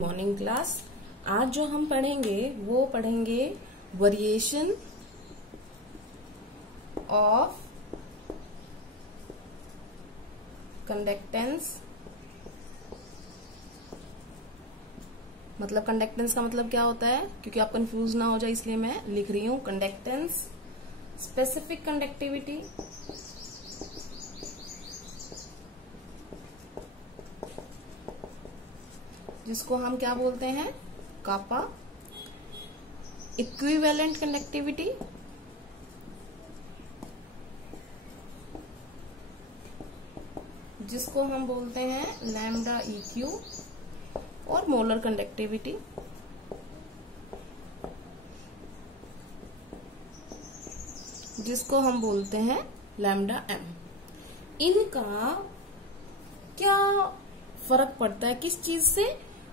Morning class. आज जो हम पढ़ेंगे वो पढ़ेंगे वेरिएशन ऑफ कंडक्टेंस। मतलब कंडक्टेंस का मतलब क्या होता है, क्योंकि आप कंफ्यूज ना हो जाए इसलिए मैं लिख रही हूं कंडक्टेंस, स्पेसिफिक कंडक्टिविटी, जिसको हम क्या बोलते हैं कापा, इक्विवेलेंट कंडक्टिविटी, जिसको हम बोलते हैं लैम्डा इक्यू, और मोलर कंडक्टिविटी, जिसको हम बोलते हैं लैम्डा एम। इनका क्या फर्क पड़ता है किस चीज से?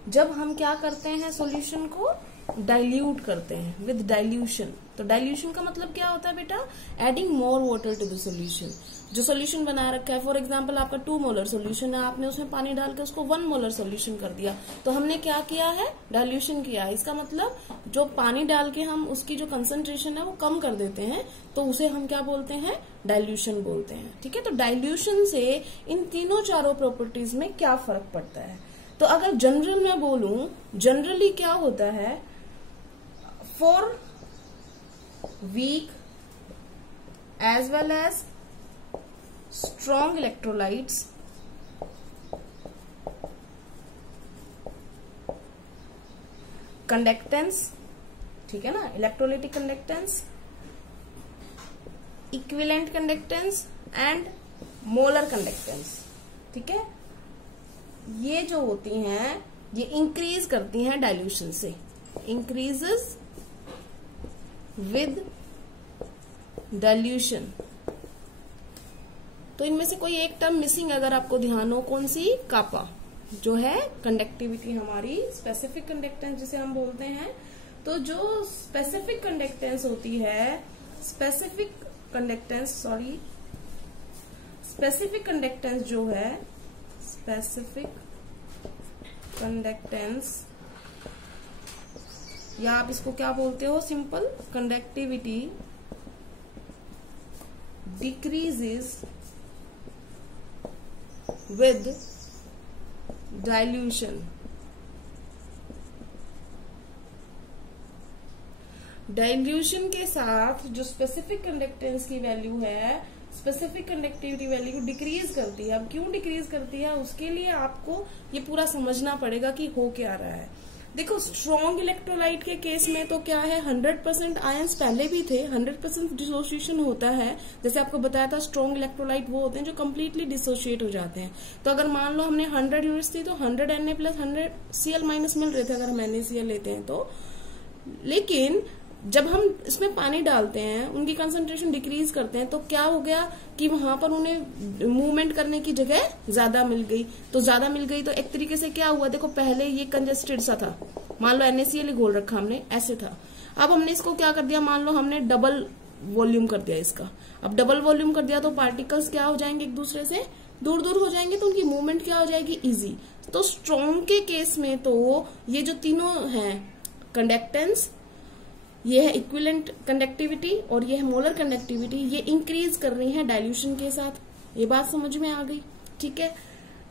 जब हम क्या करते हैं सॉल्यूशन को डाइल्यूट करते हैं विद डाइल्यूशन। तो डाइल्यूशन का मतलब क्या होता है बेटा? Adding more water to the solution. जो सॉल्यूशन बना रखा है, फॉर एग्जांपल आपका 2 मोलर सॉल्यूशन है, आपने उसमें पानी डाल के उसको 1 मोलर सॉल्यूशन कर दिया, तो हमने क्या किया है? डाइल्यूशन किया है। इसका मतलब जो पानी डाल के हम उसकी जो कंसंट्रेशन है वो कम कर देते हैं, तो उसे हम क्या बोलते हैं? डाइल्यूशन बोलते हैं। ठीक है, तो डाइल्यूशन से इन तीनों चारों प्रॉपर्टीज में क्या फर्क पड़ता है? तो अगर जनरल में बोलूं, जनरली क्या होता है, for weak as well as strong electrolytes, conductance, ठीक है ना, electrolytic conductance, equivalent conductance and molar conductance, ठीक है, ये जो होती हैं ये इंक्रीज करती हैं डाइल्यूशन से, इंक्रीजेस विद डाइल्यूशन। तो इनमें से कोई एक टर्म मिसिंग अगर आपको ध्यान हो, कौन सी? कापा, जो है कंडक्टिविटी हमारी, स्पेसिफिक कंडक्टेंस जिसे हम बोलते हैं। तो जो स्पेसिफिक कंडक्टेंस होती है, स्पेसिफिक कंडक्टेंस जो है, स्पेसिफिक कंडक्टेंस, या आप इसको क्या बोलते हो? Simple conductivity decreases with dilution. Dilution के साथ जो स्पेसिफिक कंडक्टेंस की वैल्यू है, स्पेसिफिक कंडक्टिविटी वैल्यू को डिक्रीज करती है। अब क्यों डिक्रीज करती है, उसके लिए आपको ये पूरा समझना पड़ेगा कि हो क्या रहा है। देखो, स्ट्रॉन्ग इलेक्ट्रोलाइट के केस में तो क्या है, 100% आयंस पहले भी थे, 100% डिसोसिएशन होता है। जैसे आपको बताया था, स्ट्रॉन्ग इलेक्ट्रोलाइट वो होते हैं जो कम्प्लीटली डिसोशिएट हो जाते हैं। तो अगर मान लो हमने 100 यूनिट्स थी तो 100 Na प्लस 100 Cl माइनस मिल रहे थे अगर हम NaCl लेते हैं तो। लेकिन जब हम इसमें पानी डालते हैं, उनकी कंसंट्रेशन डिक्रीज करते हैं, तो क्या हो गया कि वहां पर उन्हें मूवमेंट करने की जगह ज्यादा मिल गई। तो ज्यादा मिल गई तो एक तरीके से क्या हुआ, देखो पहले ये कंजेस्टेड सा था, मान लो NaCl घोल रखा हमने, ऐसे था। अब हमने इसको क्या कर दिया, मान लो हमने डबल वॉल्यूम कर दिया इसका। अब डबल वॉल्यूम कर दिया तो पार्टिकल्स क्या हो जाएंगे, एक दूसरे से दूर दूर हो जाएंगे, तो उनकी मूवमेंट क्या हो जाएगी, इजी। तो स्ट्रॉन्ग के केस में तो ये जो तीनों है कंडक्टेंस, ये है इक्विवेलेंट कंडक्टिविटी और ये है मोलर कंडक्टिविटी, ये इंक्रीज कर रही है डाइल्यूशन के साथ। ये बात समझ में आ गई? ठीक है।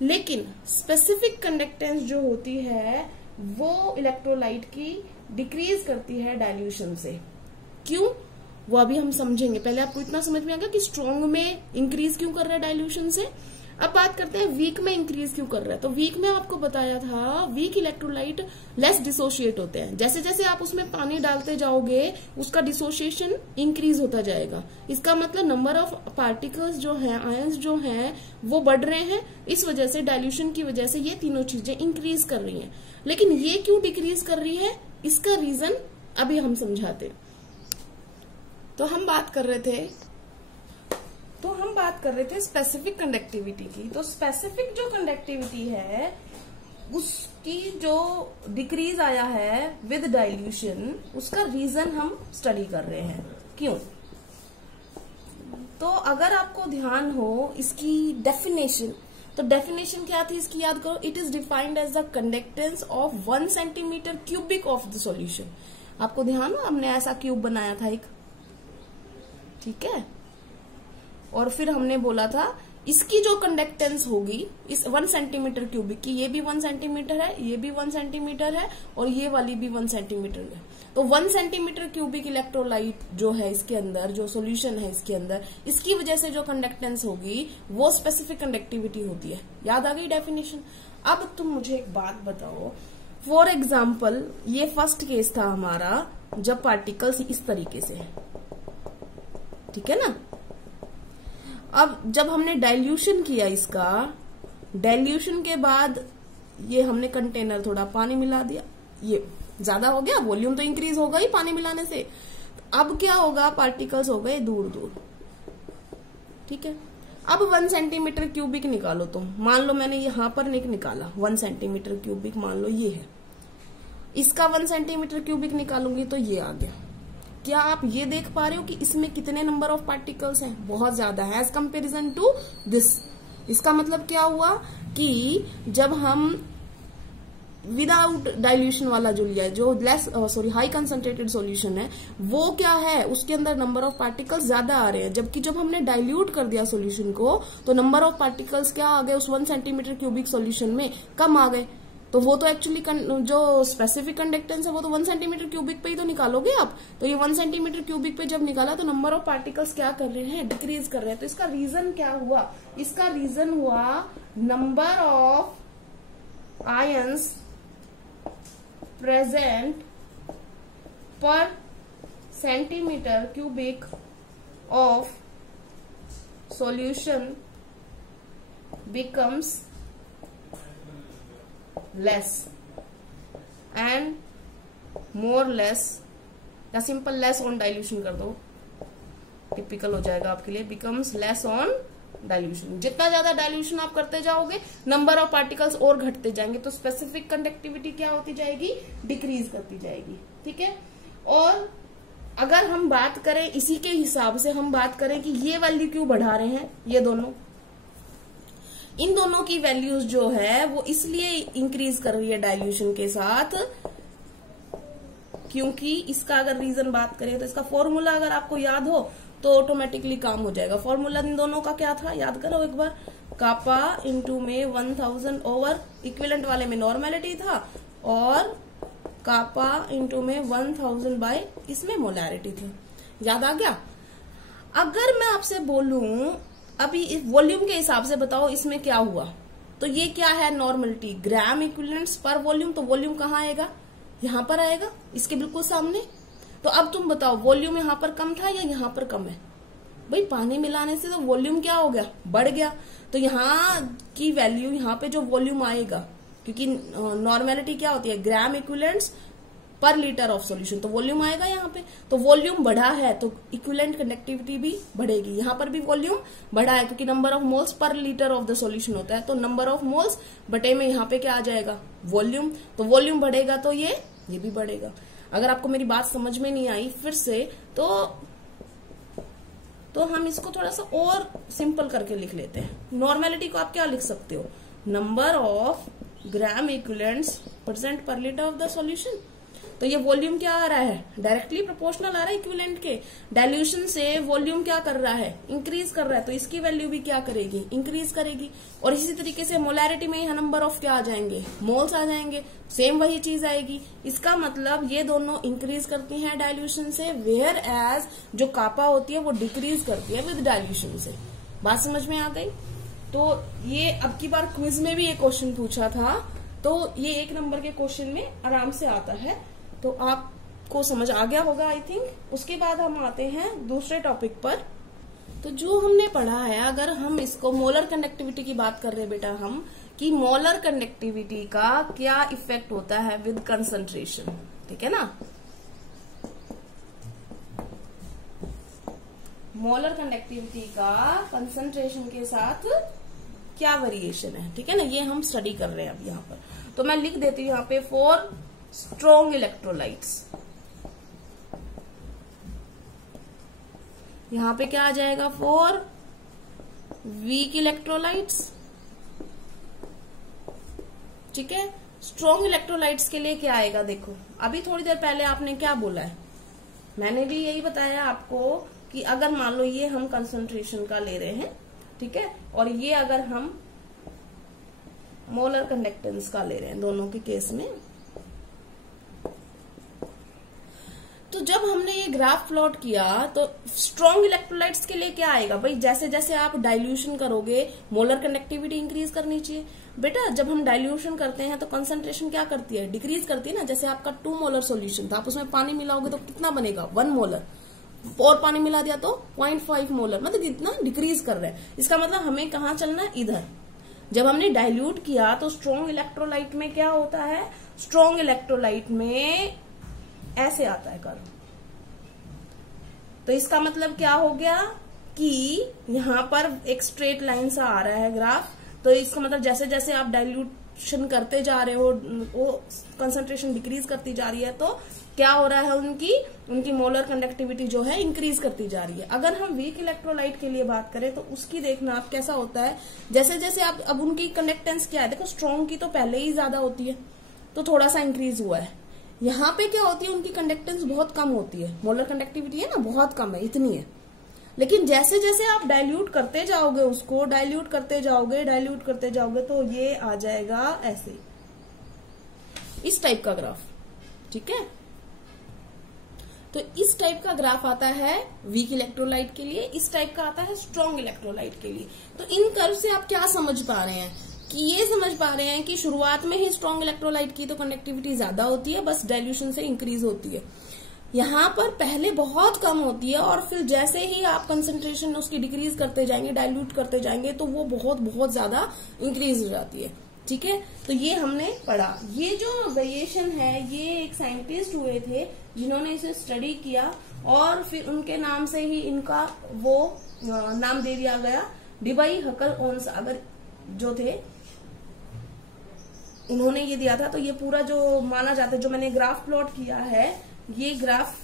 लेकिन स्पेसिफिक कंडक्टेंस जो होती है वो इलेक्ट्रोलाइट की डिक्रीज करती है डाइल्यूशन से। क्यों, वो अभी हम समझेंगे। पहले आपको इतना समझ में आ गया कि स्ट्रॉन्ग में इंक्रीज क्यों कर रहा है डाइल्यूशन से। अब बात करते हैं वीक में इंक्रीज क्यों कर रहा है। तो वीक में आपको बताया था, वीक इलेक्ट्रोलाइट लेस डिसोशिएट होते हैं। जैसे जैसे आप उसमें पानी डालते जाओगे उसका डिसोशिएशन इंक्रीज होता जाएगा। इसका मतलब नंबर ऑफ पार्टिकल्स जो हैं, आयंस जो हैं, वो बढ़ रहे हैं। इस वजह से, डाइल्यूशन की वजह से ये तीनों चीजें इंक्रीज कर रही हैं। लेकिन ये क्यों डिक्रीज कर रही है, इसका रीजन अभी हम समझाते। तो हम बात कर रहे थे स्पेसिफिक कंडक्टिविटी की। तो स्पेसिफिक जो कंडक्टिविटी है उसकी जो डिक्रीज आया है विद डाइल्यूशन, उसका रीजन हम स्टडी कर रहे हैं। क्यों? तो अगर आपको ध्यान हो, इसकी डेफिनेशन तो डेफिनेशन क्या थी इसकी याद करो, it is defined as the conductance of 1 centimetre cubic of the solution. आपको ध्यान हो, हमने ऐसा क्यूब बनाया था एक, ठीक है, और फिर हमने बोला था इसकी जो कंडक्टेंस होगी इस 1 सेंटीमीटर क्यूबिक की, ये भी 1 सेंटीमीटर है, ये भी 1 सेंटीमीटर है, और ये वाली भी 1 सेंटीमीटर है। तो 1 सेंटीमीटर क्यूबिक इलेक्ट्रोलाइट जो है इसके अंदर, जो सॉल्यूशन है इसके अंदर, इसकी वजह से जो कंडक्टेंस होगी वो स्पेसिफिक कंडक्टिविटी होती है। याद आ गई डेफिनेशन। अब तुम मुझे एक बात बताओ, फॉर एग्जाम्पल ये फर्स्ट केस था हमारा जब पार्टिकल्स इस तरीके से है, ठीक है ना। अब जब हमने डाइल्यूशन किया इसका, डाइल्यूशन के बाद ये हमने कंटेनर थोड़ा पानी मिला दिया, ये ज्यादा हो गया, वॉल्यूम तो इंक्रीज होगा ही पानी मिलाने से। अब क्या होगा, पार्टिकल्स हो गए दूर दूर, ठीक है। अब 1 सेंटीमीटर क्यूबिक निकालो तुम, मान लो मैंने यहां पर निकाला 1 सेंटीमीटर क्यूबिक, मान लो ये है, इसका 1 सेंटीमीटर क्यूबिक निकालूंगी तो ये आ गया। क्या आप ये देख पा रहे हो कि इसमें कितने नंबर ऑफ पार्टिकल्स हैं? बहुत ज्यादा है एज कंपेरिजन टू दिस। इसका मतलब क्या हुआ कि जब हम विदाउट डाइल्यूशन वाला जो लिया है, जो हाई कंसंट्रेटेड सॉल्यूशन है, वो क्या है, उसके अंदर नंबर ऑफ पार्टिकल्स ज्यादा आ रहे हैं, जबकि जब हमने डाइल्यूट कर दिया सॉल्यूशन को तो नंबर ऑफ पार्टिकल्स क्या आ गए उस 1 सेंटीमीटर क्यूबिक सॉल्यूशन में, कम आ गए। तो वो तो एक्चुअली जो स्पेसिफिक कंडक्टेंस है वो तो 1 सेंटीमीटर क्यूबिक पे ही तो निकालोगे आप। तो ये 1 सेंटीमीटर क्यूबिक पे जब निकाला तो नंबर ऑफ पार्टिकल्स क्या कर रहे हैं, डिक्रीज कर रहे हैं। तो इसका रीजन क्या हुआ, इसका रीजन हुआ नंबर ऑफ आयंस प्रेजेंट पर centimetre cubic of solution becomes less and more less, या सिंपल लेस ऑन डाइल्यूशन कर दो, टिपिकल हो जाएगा आपके लिए, बिकम्स लेस ऑन डाइल्यूशन। जितना ज्यादा डाइल्यूशन आप करते जाओगे नंबर ऑफ पार्टिकल्स और घटते जाएंगे, तो स्पेसिफिक कंडक्टिविटी क्या होती जाएगी, डिक्रीज करती जाएगी, ठीक है। और अगर हम बात करें इसी के हिसाब से, हम बात करें कि ये वैल्यू क्यों बढ़ा रहे हैं, ये दोनों, इन दोनों की वैल्यूज जो है वो इसलिए इंक्रीज कर रही है डाइल्यूशन के साथ, क्योंकि इसका अगर रीजन बात करें तो इसका फॉर्मूला अगर आपको याद हो तो ऑटोमेटिकली काम हो जाएगा। फॉर्मूला इन दोनों का क्या था, याद करो एक बार, कापा इंटू में 1000 ओवर इक्विवेलेंट वाले में नॉर्मेलिटी था, और कापा इंटू में 1000 बाय इसमें मोलैरिटी थी। याद आ गया। अगर मैं आपसे बोलूं अभी इस वॉल्यूम के हिसाब से बताओ इसमें क्या हुआ, तो ये क्या है, नॉर्मलिटी, ग्राम इक्विवेलेंट्स पर वॉल्यूम। तो वॉल्यूम कहाँ आएगा, यहां पर आएगा, इसके बिल्कुल सामने। तो अब तुम बताओ वॉल्यूम यहां पर कम था या यहां पर कम है? भाई पानी मिलाने से तो वॉल्यूम क्या हो गया, बढ़ गया। तो यहाँ की वैल्यू, यहाँ पे जो वॉल्यूम आएगा, क्योंकि नॉर्मेलिटी क्या होती है, ग्राम इक्विवेलेंट्स पर लीटर ऑफ सॉल्यूशन, तो वॉल्यूम आएगा यहाँ पे। तो वॉल्यूम बढ़ा है तो इक्विवेलेंट कंडक्टिविटी भी बढ़ेगी। यहाँ पर भी वॉल्यूम बढ़ा है क्योंकि number of moles per litre of the solution होता है, तो नंबर ऑफ मोल्स बटे में यहाँ पे क्या आ जाएगा, वॉल्यूम। तो वॉल्यूम बढ़ेगा तो ये भी बढ़ेगा। अगर आपको मेरी बात समझ में नहीं आई फिर से, तो हम इसको थोड़ा सा और सिंपल करके लिख लेते हैं। नॉर्मेलिटी को आप क्या लिख सकते हो, number of gram equivalents percent पर लीटर ऑफ द सॉल्यूशन। तो ये वॉल्यूम क्या आ रहा है, डायरेक्टली प्रोपोर्शनल आ रहा है इक्विवेलेंट के। डाइल्यूशन से वॉल्यूम क्या कर रहा है, इंक्रीज कर रहा है, तो इसकी वैल्यू भी क्या करेगी, इंक्रीज करेगी। और इसी तरीके से मोलैरिटी में यहाँ नंबर ऑफ क्या आ जाएंगे, मोल्स आ जाएंगे, सेम वही चीज आएगी। इसका मतलब ये दोनों इंक्रीज करती हैं डाइल्यूशन से, वेयर एज जो कापा होती है वो डिक्रीज करती है विद डाइल्यूशन से। बात समझ में आ गई। तो ये अब की बार क्विज में भी ये क्वेश्चन पूछा था, तो ये 1 नंबर के क्वेश्चन में आराम से आता है, तो आपको समझ आ गया होगा आई थिंक। उसके बाद हम आते हैं दूसरे टॉपिक पर। तो जो हमने पढ़ा है, अगर हम इसको मोलर कंडक्टिविटी की बात कर रहे हैं बेटा हम, कि मोलर कंडक्टिविटी का क्या इफेक्ट होता है विद कंसंट्रेशन, ठीक है ना। मोलर कंडक्टिविटी का कंसंट्रेशन के साथ क्या वेरिएशन है, ठीक है ना, ये हम स्टडी कर रहे हैं अब यहाँ पर। तो मैं लिख देती हूँ यहाँ पे फॉर स्ट्रॉन्ग इलेक्ट्रोलाइट्स, यहां पे क्या आ जाएगा, फॉर वीक इलेक्ट्रोलाइट्स ठीक है। स्ट्रॉन्ग इलेक्ट्रोलाइट्स के लिए क्या आएगा, देखो अभी थोड़ी देर पहले आपने क्या बोला है, मैंने भी यही बताया आपको कि अगर मान लो ये हम कंसंट्रेशन का ले रहे हैं, ठीक है, और ये अगर हम मोलर कंडक्टेंस का ले रहे हैं, दोनों के केस में, तो जब हमने ये ग्राफ प्लॉट किया तो स्ट्रॉन्ग इलेक्ट्रोलाइट्स के लिए क्या आएगा भाई, जैसे जैसे आप डाइल्यूशन करोगे मोलर कंडक्टिविटी इंक्रीज करनी चाहिए। बेटा जब हम डाइल्यूशन करते हैं तो कंसंट्रेशन क्या करती है, डिक्रीज करती है ना। जैसे आपका 2 मोलर सॉल्यूशन था, आप उसमें पानी मिलाओगे तो कितना बनेगा, 1 मोलर, और पानी मिला दिया तो 0.5 मोलर, मतलब कितना डिक्रीज कर रहे हैं। इसका मतलब हमें कहाँ चलना है, इधर। जब हमने डाइल्यूट किया तो स्ट्रॉन्ग इलेक्ट्रोलाइट में क्या होता है, स्ट्रॉन्ग इलेक्ट्रोलाइट में ऐसे आता है कर्व। तो इसका मतलब क्या हो गया कि यहां पर एक स्ट्रेट लाइन सा आ रहा है ग्राफ। तो इसका मतलब जैसे जैसे आप डाइल्यूशन करते जा रहे हो वो कंसंट्रेशन डिक्रीज करती जा रही है, तो क्या हो रहा है, उनकी मोलर कंडक्टिविटी जो है इंक्रीज करती जा रही है। अगर हम वीक इलेक्ट्रोलाइट के लिए बात करें तो उसकी देखना आप कैसा होता है, जैसे जैसे आप अब उनकी कंडक्टेंस क्या है, देखो स्ट्रॉन्ग की तो पहले ही ज्यादा होती है तो थोड़ा सा इंक्रीज हुआ है। यहाँ पे क्या होती है, उनकी कंडक्टेंस बहुत कम होती है, मोलर कंडक्टिविटी है ना बहुत कम है, इतनी है। लेकिन जैसे जैसे आप डाइल्यूट करते जाओगे, उसको डाइल्यूट करते जाओगे तो ये आ जाएगा ऐसे, इस टाइप का ग्राफ, ठीक है। तो इस टाइप का ग्राफ आता है वीक इलेक्ट्रोलाइट के लिए, इस टाइप का आता है स्ट्रॉन्ग इलेक्ट्रोलाइट के लिए। तो इन कर्व से आप क्या समझ पा रहे हैं, कि ये समझ पा रहे हैं कि शुरुआत में ही स्ट्रॉन्ग इलेक्ट्रोलाइट की तो कंडक्टिविटी ज्यादा होती है, बस डाइल्यूशन से इंक्रीज होती है। यहाँ पर पहले बहुत कम होती है और फिर जैसे ही आप कंसंट्रेशन उसकी डिक्रीज करते जाएंगे, डाइल्यूट करते जाएंगे, तो वो बहुत बहुत ज्यादा इंक्रीज हो जाती है, ठीक है। तो ये हमने पढ़ा। ये जो वेरिएशन है ये एक साइंटिस्ट हुए थे जिन्होंने इसे स्टडी किया और फिर उनके नाम से ही इनका वो नाम दे दिया गया। डिबाई हकल ओन सागर जो थे उन्होंने ये दिया था। तो ये पूरा जो माना जाता है, जो मैंने ग्राफ प्लॉट किया है, ये ग्राफ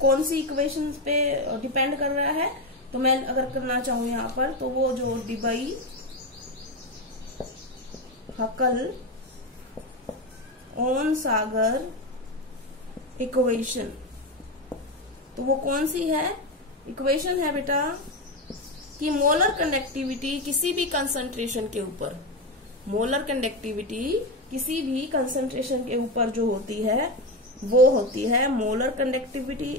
कौन सी इक्वेशन पे डिपेंड कर रहा है, तो मैं अगर करना चाहूँ यहाँ पर, तो वो जो डिबाई हकल ओन सागर इक्वेशन, तो वो कौन सी है इक्वेशन है बेटा, कि मोलर कंडक्टिविटी किसी भी कंसंट्रेशन के ऊपर, मोलर कंडक्टिविटी किसी भी कंसंट्रेशन के ऊपर जो होती है वो होती है molar conductivity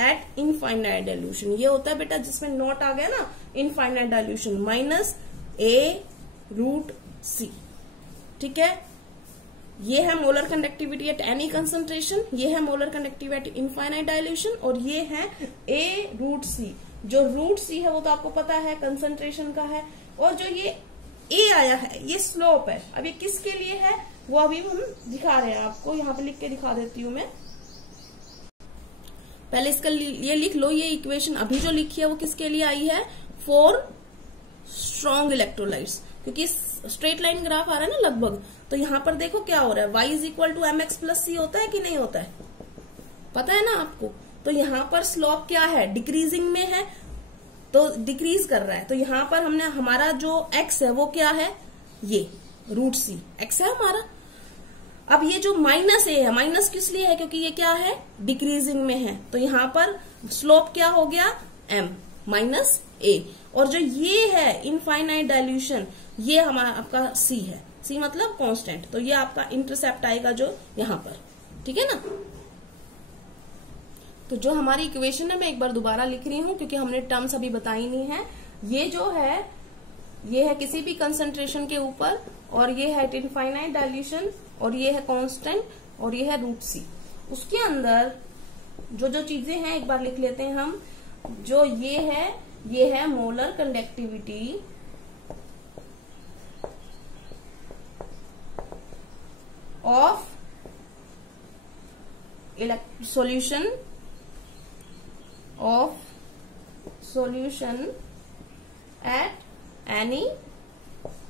eight infinite dilution. ये होता है बेटा जिसमें नोट आ गया ना, इनफाइनाइट डाइल्यूशन माइनस A√C, ठीक है। ये है molar conductivity at any concentration, ये है molar conductivity eight infinite dilution, और ये है A√C। जो √C है वो तो आपको पता है कंसंट्रेशन का है, और जो ये A आया है ये स्लोप है। अब ये किसके लिए है वो अभी हम दिखा रहे हैं आपको, यहाँ पे लिख के दिखा देती हूँ मैं। पहले इसका ये लिख लो, ये इक्वेशन अभी जो लिखी है वो किसके लिए आई है, फॉर स्ट्रॉन्ग इलेक्ट्रोलाइट्स, क्योंकि स्ट्रेट लाइन ग्राफ आ रहा है ना लगभग। तो यहाँ पर देखो क्या हो रहा है, y = mx+c होता है कि नहीं होता है, पता है ना आपको। तो यहाँ पर स्लोप क्या है, डिक्रीजिंग में है, तो डिक्रीज कर रहा है। तो यहाँ पर हमने हमारा जो x है वो क्या है, ये √C x है हमारा। अब ये जो माइनस A है, माइनस किस लिए है, क्योंकि ये क्या है, डिक्रीजिंग में है। तो यहाँ पर स्लोप क्या हो गया, m -A, और जो ये है इनफाइनाइट डाइल्यूशन, ये हमारा आपका C है, C मतलब कांस्टेंट। तो ये आपका इंटरसेप्ट आएगा जो यहाँ पर, ठीक है ना। तो जो हमारी इक्वेशन है मैं एक बार दोबारा लिख रही हूँ क्योंकि हमने टर्म्स अभी बताई नहीं है। ये जो है ये है किसी भी कंसंट्रेशन के ऊपर, और ये है इनफाइनाइट डाइल्यूशन, और ये है कांस्टेंट, और ये है √C। उसके अंदर जो जो चीजें हैं एक बार लिख लेते हैं हम। जो ये है molar conductivity of solution at any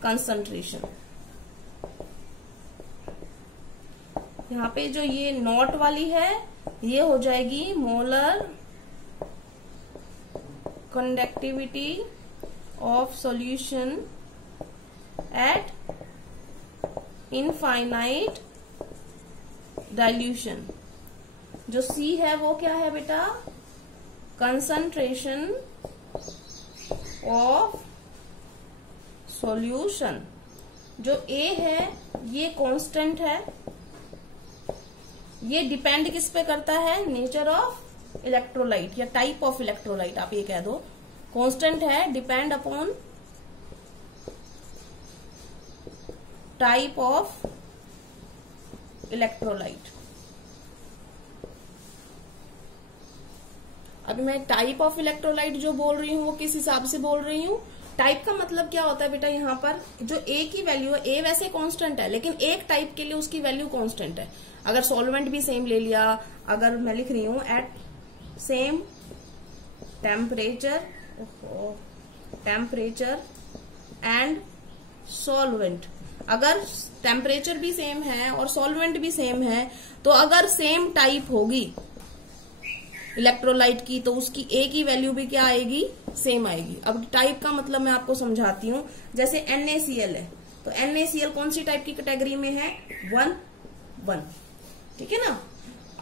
concentration। यहाँ पे जो ये नॉट वाली है ये हो जाएगी molar conductivity of solution at infinite dilution. जो C है वो क्या है बेटा, कंसंट्रेशन ऑफ सॉल्यूशन। जो A है ये कांस्टेंट है, ये डिपेंड किस पे करता है, नेचर ऑफ इलेक्ट्रोलाइट या टाइप ऑफ इलेक्ट्रोलाइट, आप ये कह दो। कांस्टेंट है, depend upon type of electrolyte. अभी मैं टाइप ऑफ इलेक्ट्रोलाइट जो बोल रही हूँ वो किस हिसाब से बोल रही हूँ, टाइप का मतलब क्या होता है बेटा, यहाँ पर जो A की वैल्यू है, A वैसे कांस्टेंट है लेकिन एक टाइप के लिए उसकी वैल्यू कांस्टेंट है। अगर सॉल्वेंट भी सेम ले लिया, अगर मैं लिख रही हूं at same temperature and solvent, अगर टेम्परेचर भी सेम है और सॉल्वेंट भी सेम है, तो अगर सेम टाइप होगी इलेक्ट्रोलाइट की तो उसकी A की वैल्यू भी क्या आएगी, सेम आएगी। अब टाइप का मतलब मैं आपको समझाती हूँ। जैसे NaCl है तो NaCl कौन सी टाइप की कैटेगरी में है, 1,1, ठीक है ना।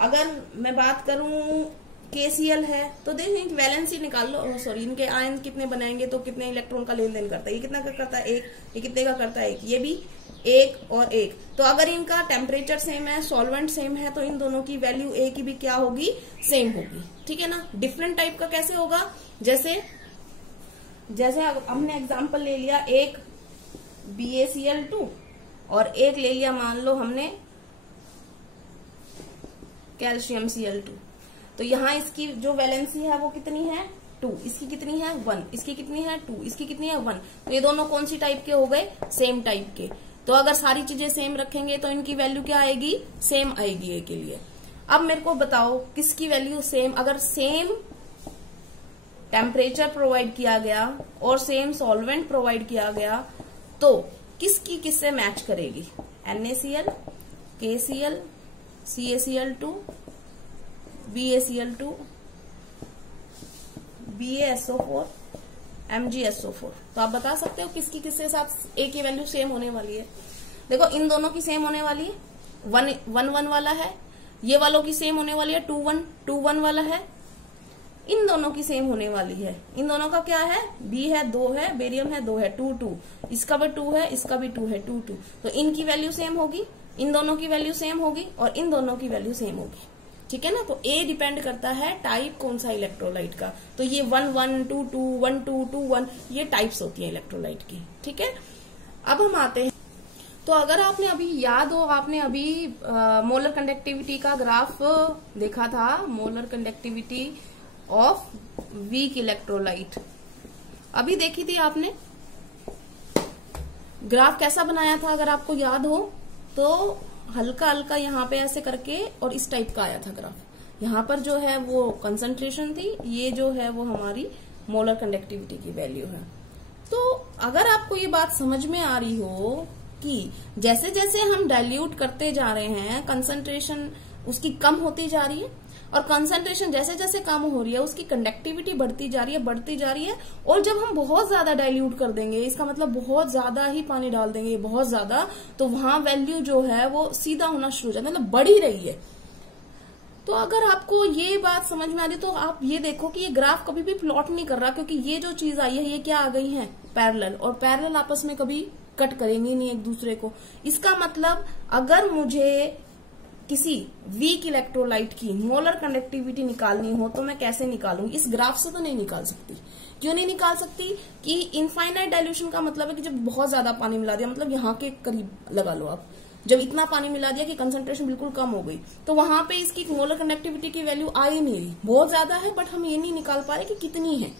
अगर मैं बात करूं KCl है तो देखिए वैलेंसी निकाल लो, सॉरी इनके आयन कितने बनाएंगे तो कितने इलेक्ट्रॉन का लेन देन करता है, ये कितना का करता है, 1, ये कितने का करता है, 1, ये भी 1 और 1। तो अगर इनका टेम्परेचर सेम है, सॉल्वेंट सेम है, तो इन दोनों की वैल्यू A की भी क्या होगी, सेम होगी, ठीक है ना। डिफरेंट टाइप का कैसे होगा, जैसे हमने एग्जांपल ले लिया एक BaCl2 और एक ले लिया मान लो हमने कैल्शियम Cl2, तो यहाँ इसकी जो वैलेंसी है वो कितनी है, 2, इसकी कितनी है 1, इसकी कितनी है 2, इसकी कितनी है 1। तो ये दोनों कौन सी टाइप के हो गए, सेम टाइप के। तो अगर सारी चीजें सेम रखेंगे तो इनकी वैल्यू क्या आएगी, सेम आएगी A के लिए। अब मेरे को बताओ किसकी वैल्यू सेम, अगर सेम टेम्परेचर प्रोवाइड किया गया और सेम सॉल्वेंट प्रोवाइड किया गया तो किसकी किससे मैच करेगी, NaCl, KCl, CaCl2, BaCl2, BaSO4, MgSO4। तो आप बता सकते हो किसकी किसके साथ A की वैल्यू सेम होने वाली है। देखो इन दोनों की सेम होने वाली है, 1,1 वाला है, ये वालों की सेम होने वाली है, 2,1 वाला है, इन दोनों की सेम होने वाली है। इन दोनों का क्या है, B है 2 है, बेरियम है 2 है, 2, इसका भी 2 है, इसका भी 2 है, 2। तो इनकी वैल्यू सेम होगी, इन दोनों की वैल्यू सेम होगी और इन दोनों की वैल्यू सेम होगी, ठीक है ना। तो A डिपेंड करता है टाइप कौन सा इलेक्ट्रोलाइट का। तो ये 1,1, 2,2, 1,2, 2,1 ये टाइप्स होती है इलेक्ट्रोलाइट की, ठीक है। अब हम आते हैं, तो अगर आपने अभी याद हो, आपने अभी मोलर कंडक्टिविटी का ग्राफ देखा था, molar conductivity of weak electrolyte अभी देखी थी आपने। ग्राफ कैसा बनाया था अगर आपको याद हो तो, हल्का हल्का यहाँ पे ऐसे करके और इस टाइप का आया था ग्राफ। यहाँ पर जो है वो कंसंट्रेशन थी, ये जो है वो हमारी मोलर कंडक्टिविटी की वैल्यू है। तो अगर आपको ये बात समझ में आ रही हो कि जैसे जैसे हम डाइल्यूट करते जा रहे हैं कंसंट्रेशन उसकी कम होती जा रही है, और कंसंट्रेशन जैसे जैसे कम हो रही है उसकी कंडक्टिविटी बढ़ती जा रही है। और जब हम बहुत ज्यादा डाइल्यूट कर देंगे, इसका मतलब बहुत ज्यादा ही पानी डाल देंगे, बहुत ज्यादा, तो वहां वैल्यू जो है वो सीधा होना शुरू हो जाता है, मतलब बढ़ ही रही है। तो अगर आपको ये बात समझ में आ रही तो आप ये देखो कि ये ग्राफ कभी भी प्लॉट नहीं कर रहा, क्योंकि ये जो चीज आई है ये क्या आ गई है, पैरेलल, और पैरेलल आपस में कभी कट करेंगे नहीं एक दूसरे को। इसका मतलब अगर मुझे किसी वीक इलेक्ट्रोलाइट की मोलर कंडक्टिविटी निकालनी हो तो मैं कैसे निकालूंगी, इस ग्राफ से तो नहीं निकाल सकती। क्यों नहीं निकाल सकती कि इनफाइनाइट डाइल्यूशन का मतलब है कि जब बहुत ज्यादा पानी मिला दिया, मतलब यहाँ के करीब लगा लो आप, जब इतना पानी मिला दिया कि कंसंट्रेशन बिल्कुल कम हो गई, तो वहां पे इसकी मोलर कंडक्टिविटी की वैल्यू आ ही नहीं रही, बहुत ज्यादा है बट हम ये नहीं निकाल पा रहे कि कितनी है,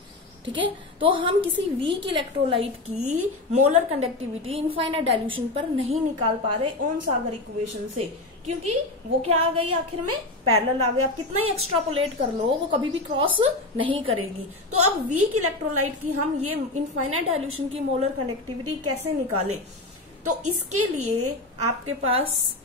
ठीक है। तो हम किसी वीक इलेक्ट्रोलाइट की मोलर कंडक्टिविटी इनफाइनाइट डाइल्यूशन पर नहीं निकाल पा रहे ओहम-सागर इक्वेशन से, क्योंकि वो क्या आ गई आखिर में, पैरेलल आ गई। आप कितना ही एक्स्ट्रापोलेट कर लो वो कभी भी क्रॉस नहीं करेगी। तो अब वीक इलेक्ट्रोलाइट की हम ये इनफाइनाइट डाइल्यूशन की मोलर कंडक्टिविटी कैसे निकाले, तो इसके लिए आपके पास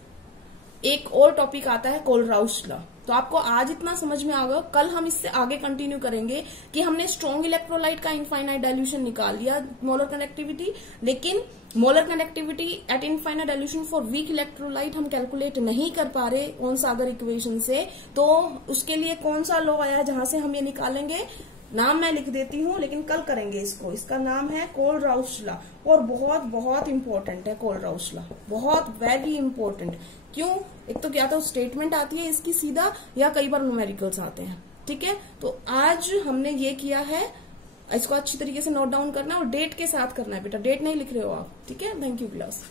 एक और टॉपिक आता है कोलराउस लॉ। तो आपको आज इतना समझ में आ गया, कल हम इससे आगे कंटिन्यू करेंगे कि हमने स्ट्रॉन्ग इलेक्ट्रोलाइट का इनफाइनाइट डाइल्यूशन निकाल लिया मोलर कंडक्टिविटी, लेकिन molar conductivity eight infinite dilution for weak electrolyte हम कैलकुलेट नहीं कर पा रहे ओहन-सागर इक्वेशन से। तो उसके लिए कौन सा लॉ आया जहां से हम ये निकालेंगे, नाम मैं लिख देती हूँ लेकिन कल करेंगे इसको। इसका नाम है कोलराउस लॉ और बहुत बहुत इंपॉर्टेंट है कोलराउस लॉ, बहुत वेरी इंपॉर्टेंट। क्यों? एक तो क्या तो स्टेटमेंट आती है इसकी सीधा, या कई बार न्यूमेरिकल्स आते हैं। ठीक है, तो आज हमने ये किया है, इसको अच्छी तरीके से नोट डाउन करना और डेट के साथ करना है बेटा, डेट नहीं लिख रहे हो आप। ठीक है, थैंक यू क्लास।